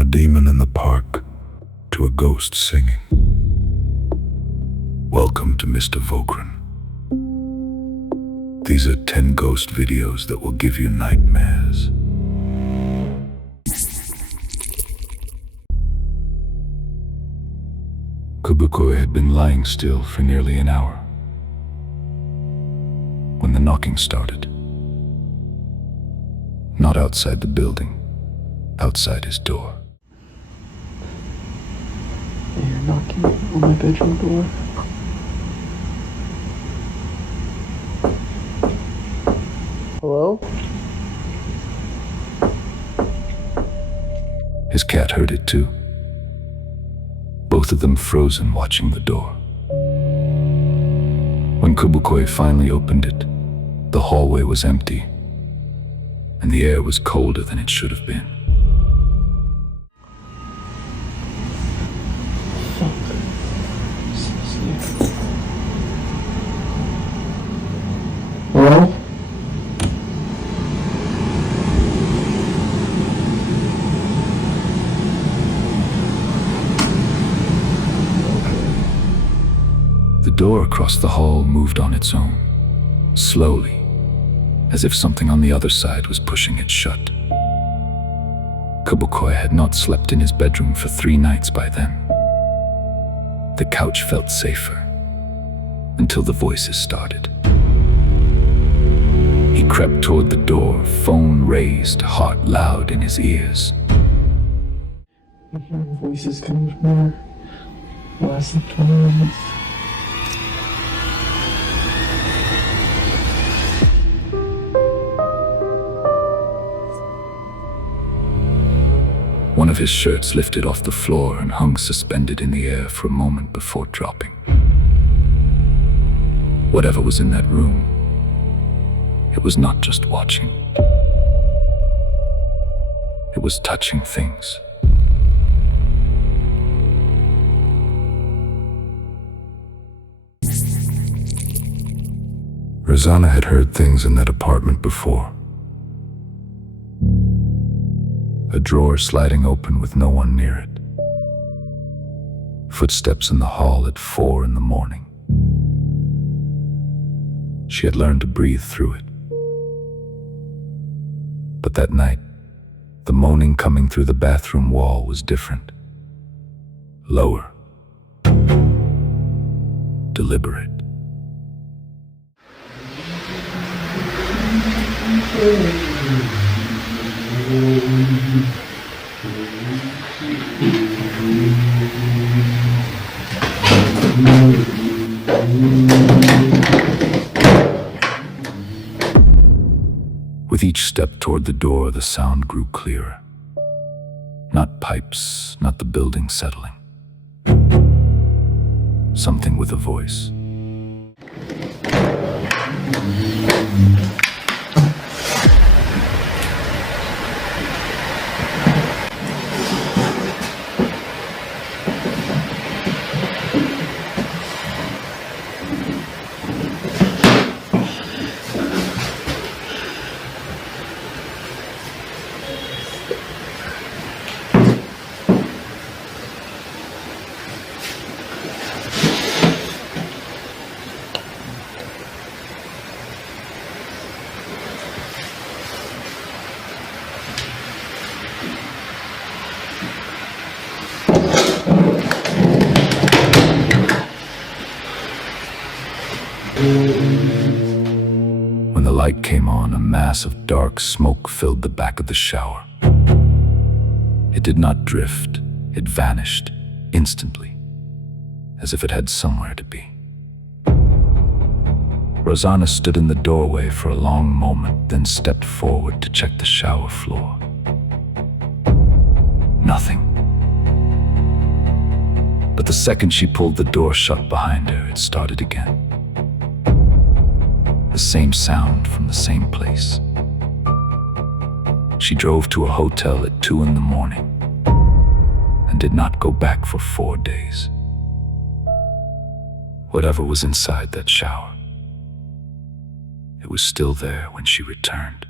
a demon in the park to a ghost singing. Welcome to Mr. Vokren. These are 10 ghost videos that will give you nightmares. Kubukoy had been lying still for nearly an hour when the knocking started. Not outside the building, outside his door. You're knocking on my bedroom door. Hello? His cat heard it too. Both of them frozen watching the door. When Kubukoy finally opened it, the hallway was empty, and the air was colder than it should have been. Hello? The door across the hall moved on its own, slowly, as if something on the other side was pushing it shut. Kubukoy had not slept in his bedroom for 3 nights by then. The couch felt safer, until the voices started. He crept toward the door, phone raised, heart loud in his ears. I'm hearing voices coming from there. Last 20 minutes. One of his shirts lifted off the floor and hung suspended in the air for a moment before dropping. Whatever was in that room, it was not just watching. It was touching things. Rosanna had heard things in that apartment before. A drawer sliding open with no one near it. Footsteps in the hall at 4 in the morning. She had learned to breathe through it. But that night, the moaning coming through the bathroom wall was different. Lower. Deliberate. With each step toward the door, the sound grew clearer. Not pipes, not the building settling. Something with a voice. When the light came on, a mass of dark smoke filled the back of the shower. It did not drift, it vanished instantly, as if it had somewhere to be. Rosanna stood in the doorway for a long moment, then stepped forward to check the shower floor. Nothing. But the second she pulled the door shut behind her, it started again. The same sound from the same place. She drove to a hotel at 2 in the morning and did not go back for 4 days. Whatever was inside that shower, it was still there when she returned.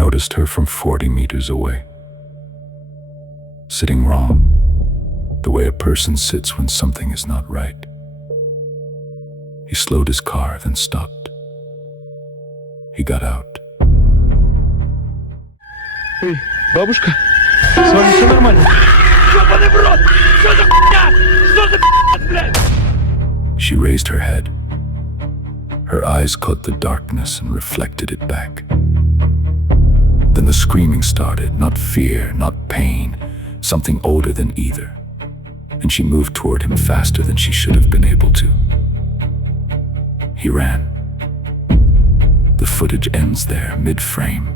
noticed her from 40 meters away, sitting wrong, the way a person sits when something is not right. He slowed his car, then stopped. He got out. Эй, бабушка, с вами все нормально? Ёбаный в рот! Что за хуйня? Что за пи***ц, блядь? She raised her head. Her eyes caught the darkness and reflected it back. Then the screaming started, not fear, not pain, something older than either. And she moved toward him faster than she should have been able to. He ran. The footage ends there, mid-frame,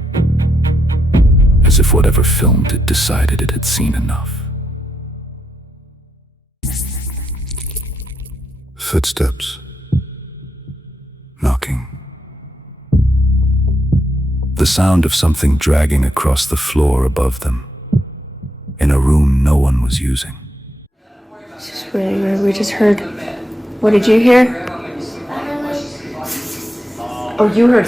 as if whatever filmed it decided it had seen enough. Footsteps. Knocking. The sound of something dragging across the floor above them, in a room no one was using. This is really weird. We just heard. What did you hear? Oh, you heard.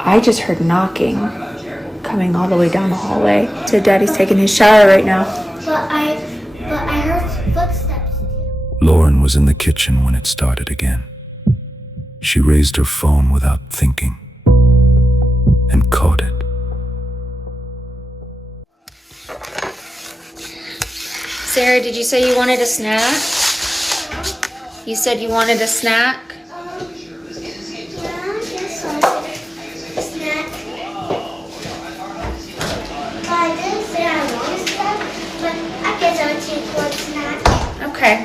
I just heard knocking coming all the way down the hallway. So Daddy's taking his shower right now. But I heard footsteps too. Lauren was in the kitchen when it started again. She raised her phone without thinking and caught it. Sarah, did you say you wanted a snack? You said you wanted a snack? Yeah, I guess so. Snack. I didn't say I want a snack, but I guess I'll take one snack. Okay.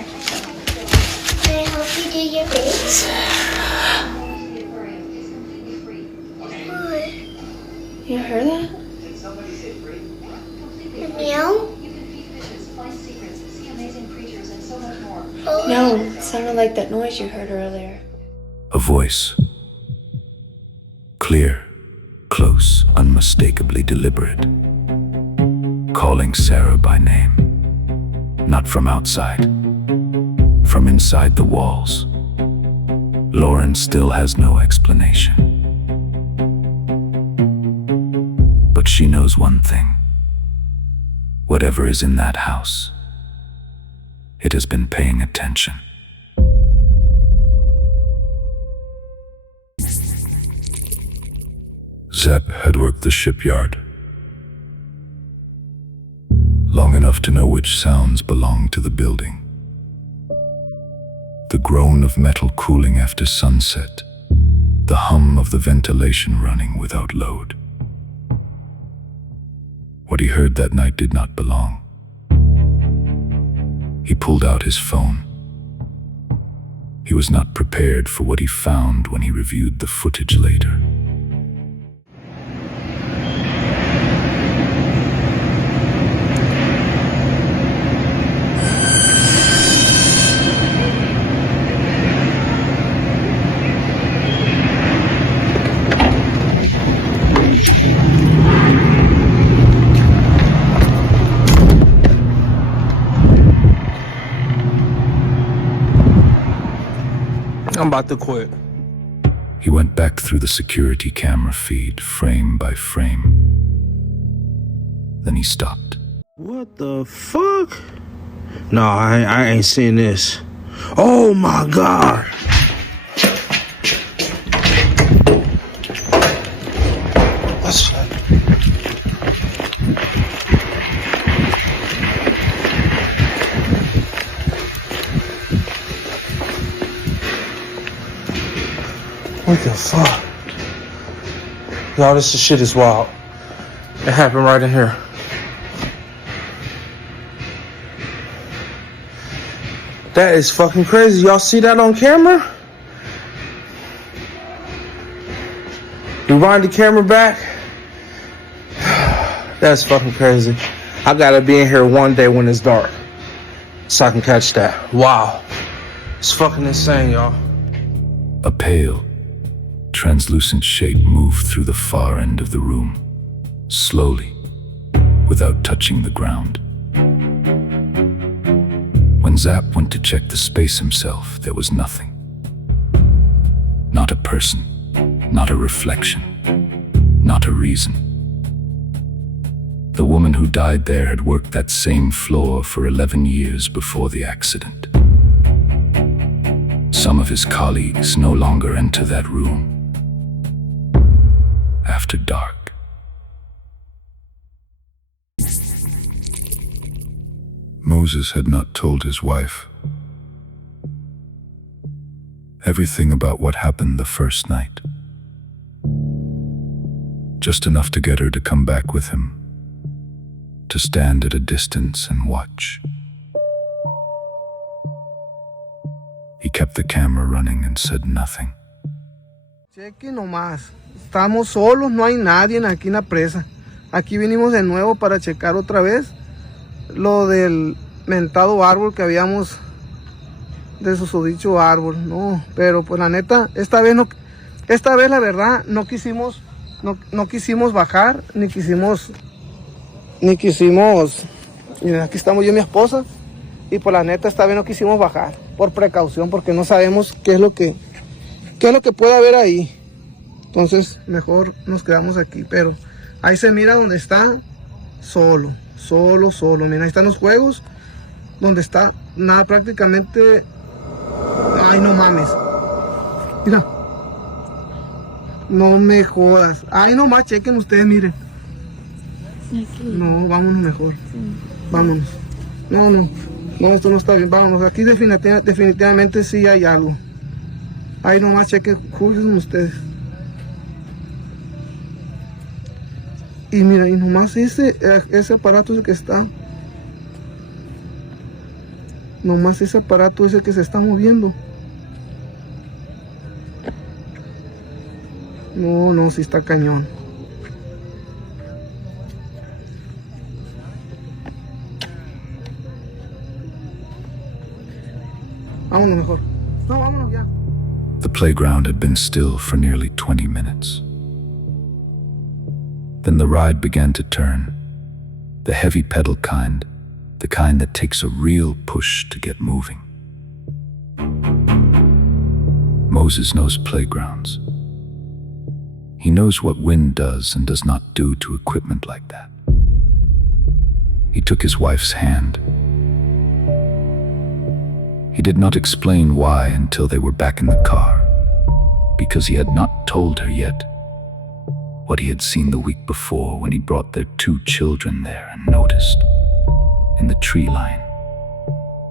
Can I help you do your face? You heard that? A meow? Oh. No, it sounded like that noise you heard earlier. A voice. Clear, close, unmistakably deliberate. Calling Sarah by name. Not from outside. From inside the walls. Lauren still has no explanation. But she knows one thing. Whatever is in that house, it has been paying attention. Zep had worked the shipyard long enough to know which sounds belonged to the building. The groan of metal cooling after sunset, the hum of the ventilation running without load. What he heard that night did not belong. He pulled out his phone. He was not prepared for what he found when he reviewed the footage later. I'm about to quit. He went back through the security camera feed, frame by frame. Then he stopped. What the fuck? No, I ain't seen this. Oh my God. That's What the fuck? Y'all, this shit is wild. It happened right in here. That is fucking crazy. Y'all see that on camera? Rewind the camera back. That's fucking crazy. I gotta be in here one day when it's dark so I can catch that. Wow. It's fucking insane, y'all. A pale, translucent shape moved through the far end of the room, slowly, without touching the ground. When Zap went to check the space himself, there was nothing. Not a person, not a reflection, not a reason. The woman who died there had worked that same floor for 11 years before the accident. Some of his colleagues no longer enter that room after dark. Moses had not told his wife everything about what happened the first night. Just enough to get her to come back with him, to stand at a distance and watch. He kept the camera running and said nothing. Cheque nomás. Estamos solos, no hay nadie aquí en la presa. Aquí vinimos de nuevo para checar otra vez lo del mentado árbol que habíamos, de susodicho árbol, no, pero pues la neta, esta vez la verdad no quisimos bajar, ni quisimos, miren, aquí estamos yo y mi esposa, y pues la neta esta vez no quisimos bajar, por precaución, porque no sabemos qué es lo que puede haber ahí. Entonces mejor nos quedamos aquí, pero ahí se mira donde está solo, miren, ahí están los juegos, donde está nada prácticamente. Ay, no mames. Mira. No me jodas. Ay, no más, chequen ustedes, miren. No, vámonos mejor. Vámonos. No, esto no está bien. Vámonos. Aquí definitivamente sí hay algo. Ay, no más, chequen, juzguen ustedes. Y mira, y nomás ese aparato es el que está. Nomás ese aparato es el que se está moviendo. No, sí está cañón. Vámonos mejor. No, vámonos ya. The playground had been still for nearly 20 minutes. Then the ride began to turn. The heavy pedal kind, the kind that takes a real push to get moving. Moses knows playgrounds. He knows what wind does and does not do to equipment like that. He took his wife's hand. He did not explain why until they were back in the car, because he had not told her yet what he had seen the week before when he brought their 2 children there and noticed, in the tree line,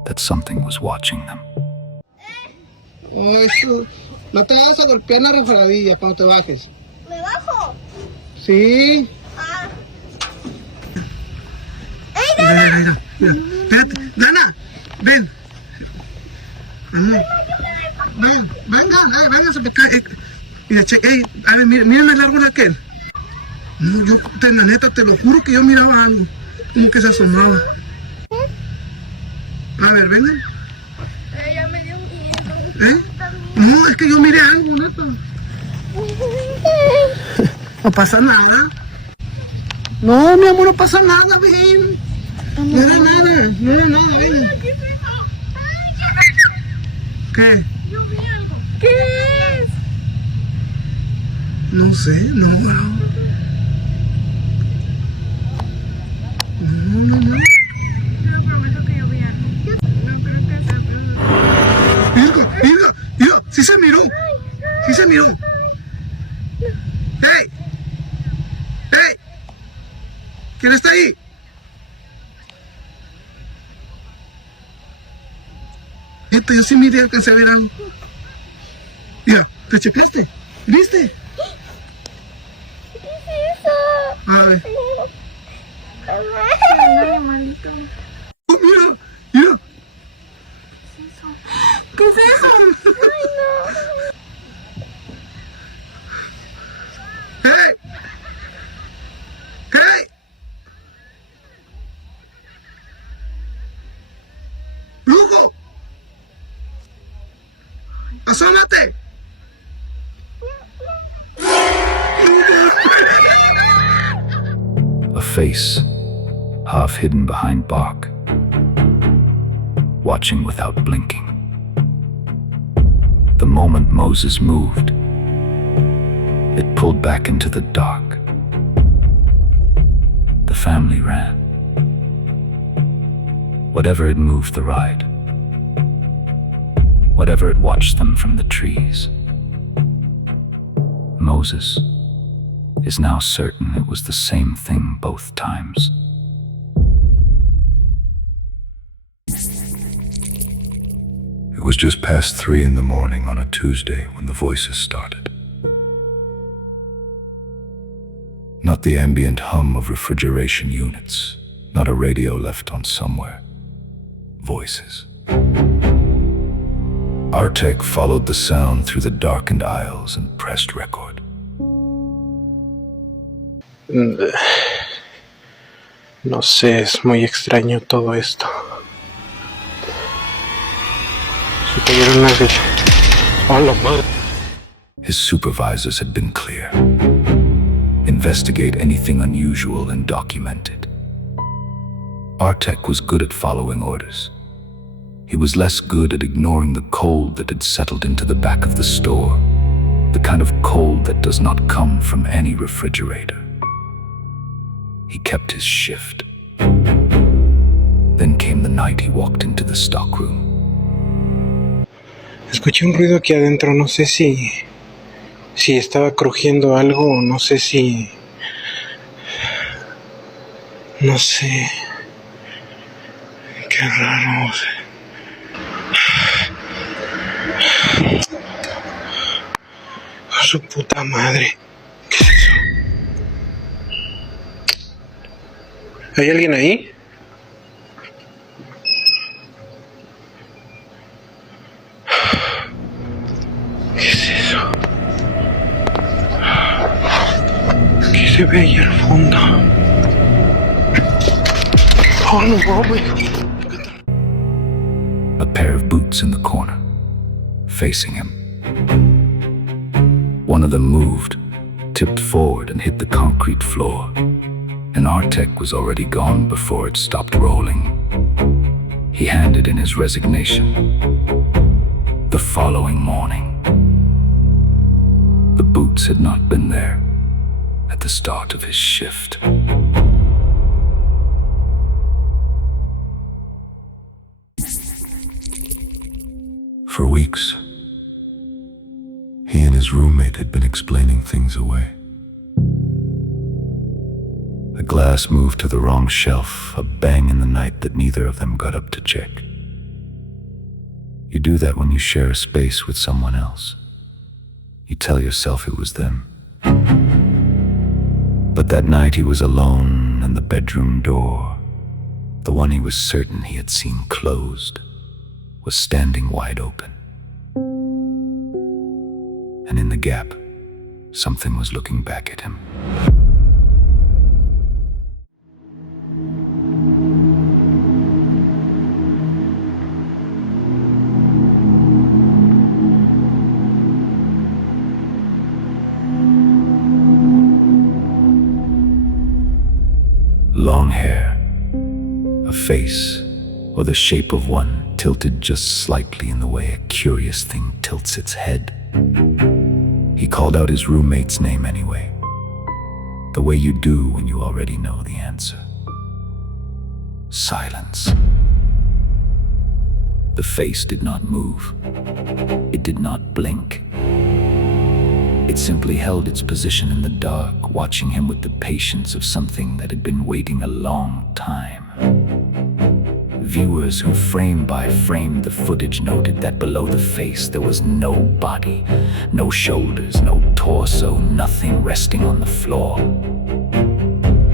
that something was watching them. No te vas a golpear en la resbaladilla cuando te bajes. ¿Me bajo? Sí. Ah. Mira. Espérate. Dana, ven. Vénganse para acá. Mira, a ver, miren el árbol aquel. No, yo, la neta, te lo juro que yo miraba algo. Como que se asomaba. A ver, vengan. Ya me dio miedo. No, es que yo miré algo, neta. No pasa nada. No, mi amor, no pasa nada, ven. No era nada, ven. ¿Qué? Yo vi algo. ¿Qué es? No sé, no. Te prometo que yo vi algo. No creo que sea. Mira, sí se miró. ¡Hey! ¿Quién está ahí? Yo sí miré, alcancé a ver algo. Mira, ¿te checaste? ¿Viste? ¿Qué es eso? A ver. Un animalito. Oh, mira. ¿Qué es eso? Ay, no. ¡Hey! ¡Brujo! ¡Asómate! A face, half hidden behind bark, watching without blinking. The moment Moses moved, it pulled back into the dark. family ran. Whatever had moved the ride, whatever had watched them from the trees. Moses is now certain it was the same thing both times. It was just past 3 in the morning on a Tuesday when the voices started. Not the ambient hum of refrigeration units, not a radio left on somewhere. Voices. Artek followed the sound through the darkened aisles and pressed record. No sé, es muy extraño todo esto. Se cayeron las de... ¡Oh, la madre! His supervisors had been clear. Investigate anything unusual and document it. Artek was good at following orders. He was less good at ignoring the cold that had settled into the back of the store, the kind of cold that does not come from any refrigerator. He kept his shift. Then came the night he walked into the stockroom. Escuché un ruido aquí adentro, no sé si estaba crujiendo algo o no sé si... No sé. Qué raro. Su puta madre. ¿Qué es eso? ¿Hay alguien ahí? ¿Qué es eso? ¿Qué se ve ahí al fondo? Oh, no mames. A pair of boots in the corner, facing him. One of them moved, tipped forward and hit the concrete floor. And Artek was already gone before it stopped rolling. He handed in his resignation. The following morning, the boots had not been there at the start of his shift. For weeks, he and his roommate had been explaining things away. A glass moved to the wrong shelf, a bang in the night that neither of them got up to check. You do that when you share a space with someone else. You tell yourself it was them. But that night he was alone, and the bedroom door, the one he was certain he had seen closed, was standing wide open. And in the gap, something was looking back at him. Long hair, a face, or the shape of one tilted just slightly in the way a curious thing tilts its head. He called out his roommate's name anyway, the way you do when you already know the answer. Silence. The face did not move. It did not blink. It simply held its position in the dark, watching him with the patience of something that had been waiting a long time. Viewers who frame by frame the footage noted that below the face there was no body, no shoulders, no torso, nothing resting on the floor.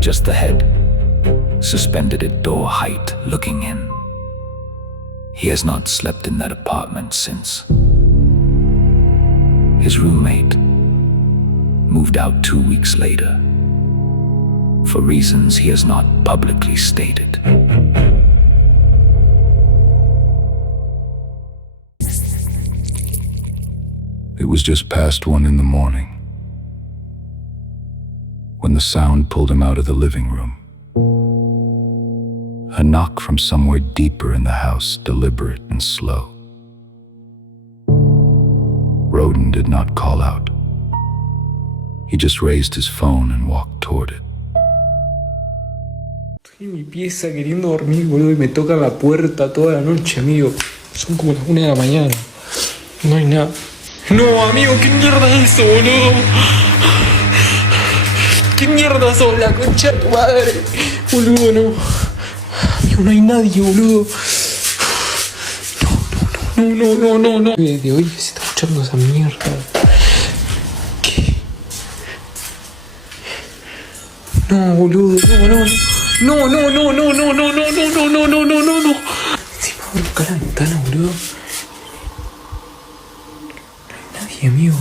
Just the head, suspended at door height, looking in. He has not slept in that apartment since. His roommate moved out 2 weeks later, for reasons he has not publicly stated. It was just past 1 in the morning when the sound pulled him out of the living room. A knock from somewhere deeper in the house, deliberate and slow. Roden did not call out. He just raised his phone and walked toward it. en mi pieza queriendo dormir, boludo, y me tocan la puerta toda la noche, amigo. Son como las 1 de la mañana. No hay nada. No, amigo, ¿qué mierda es eso, boludo? ¿Qué mierda sos, la concha de tu madre? Boludo, no. Amigo, no hay nadie, boludo. No. De hoy se está escuchando esa mierda. ¿Qué? No, boludo, no. No. Encima voy a buscar la ventana, boludo. No hay nadie, amigo.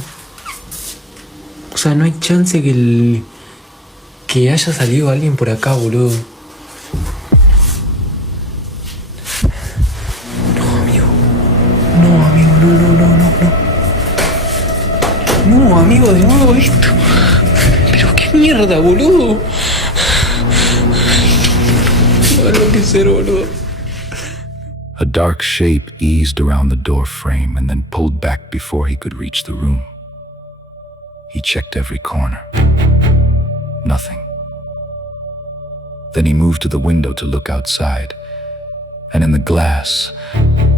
O sea, no hay chance que haya salido alguien por acá, boludo. No, amigo, de nuevo esto. Pero qué mierda, boludo. No lo que ser, boludo. A dark shape eased around the door frame and then pulled back before he could reach the room. He checked every corner. Nothing. Then he moved to the window to look outside, and in the glass,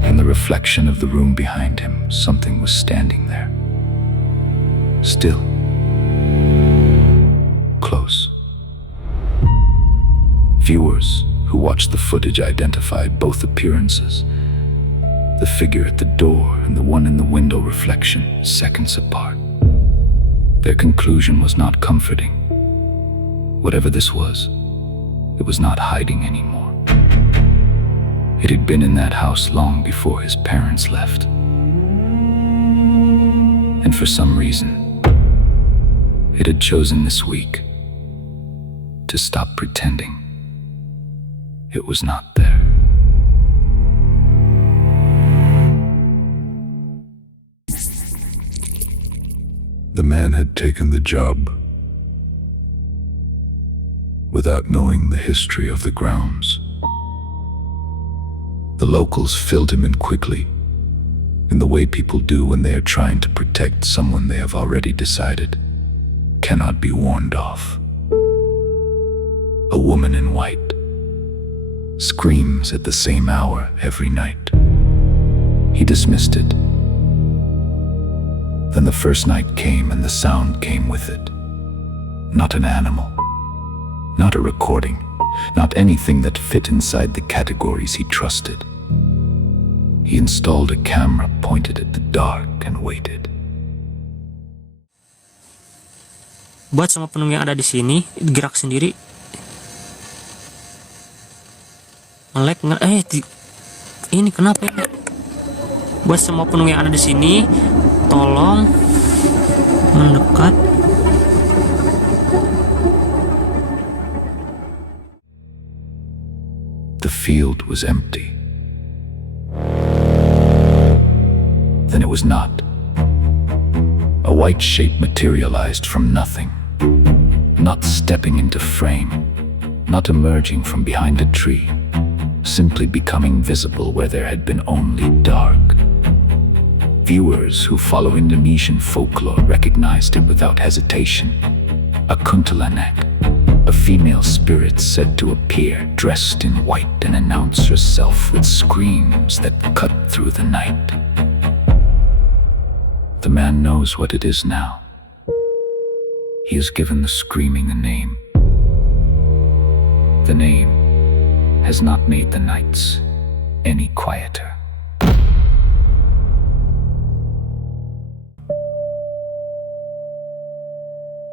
in the reflection of the room behind him, something was standing there. Still. Close. Viewers who watched the footage identified both appearances. The figure at the door and the one in the window reflection, seconds apart. Their conclusion was not comforting. Whatever this was, it was not hiding anymore. It had been in that house long before his parents left. And for some reason, it had chosen this week to stop pretending it was not there. The man had taken the job without knowing the history of the grounds. The locals filled him in quickly, in the way people do when they are trying to protect someone they have already decided cannot be warned off. A woman in white screams at the same hour every night. He dismissed it. Then the first night came and the sound came with it. Not an animal, not a recording, not anything that fit inside the categories he trusted. He installed a camera pointed at the dark and waited. Buat semua penunggu yang ada di sini, gerak sendiri. Ini kenapa ini? Buat semua penunggu yang ada di sini, tolong mendekat. The field was empty. Then it was not. A white shape materialized from nothing, not stepping into frame, not emerging from behind a tree, simply becoming visible where there had been only dark. Viewers who follow Indonesian folklore recognized it without hesitation. A Kuntilanak, a female spirit said to appear dressed in white and announce herself with screams that cut through the night. The man knows what it is now. He has given the screaming a name. The name has not made the nights any quieter.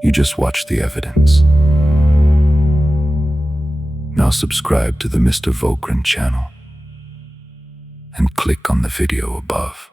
You just watched the evidence. Now subscribe to the Mr. Vokren channel and click on the video above.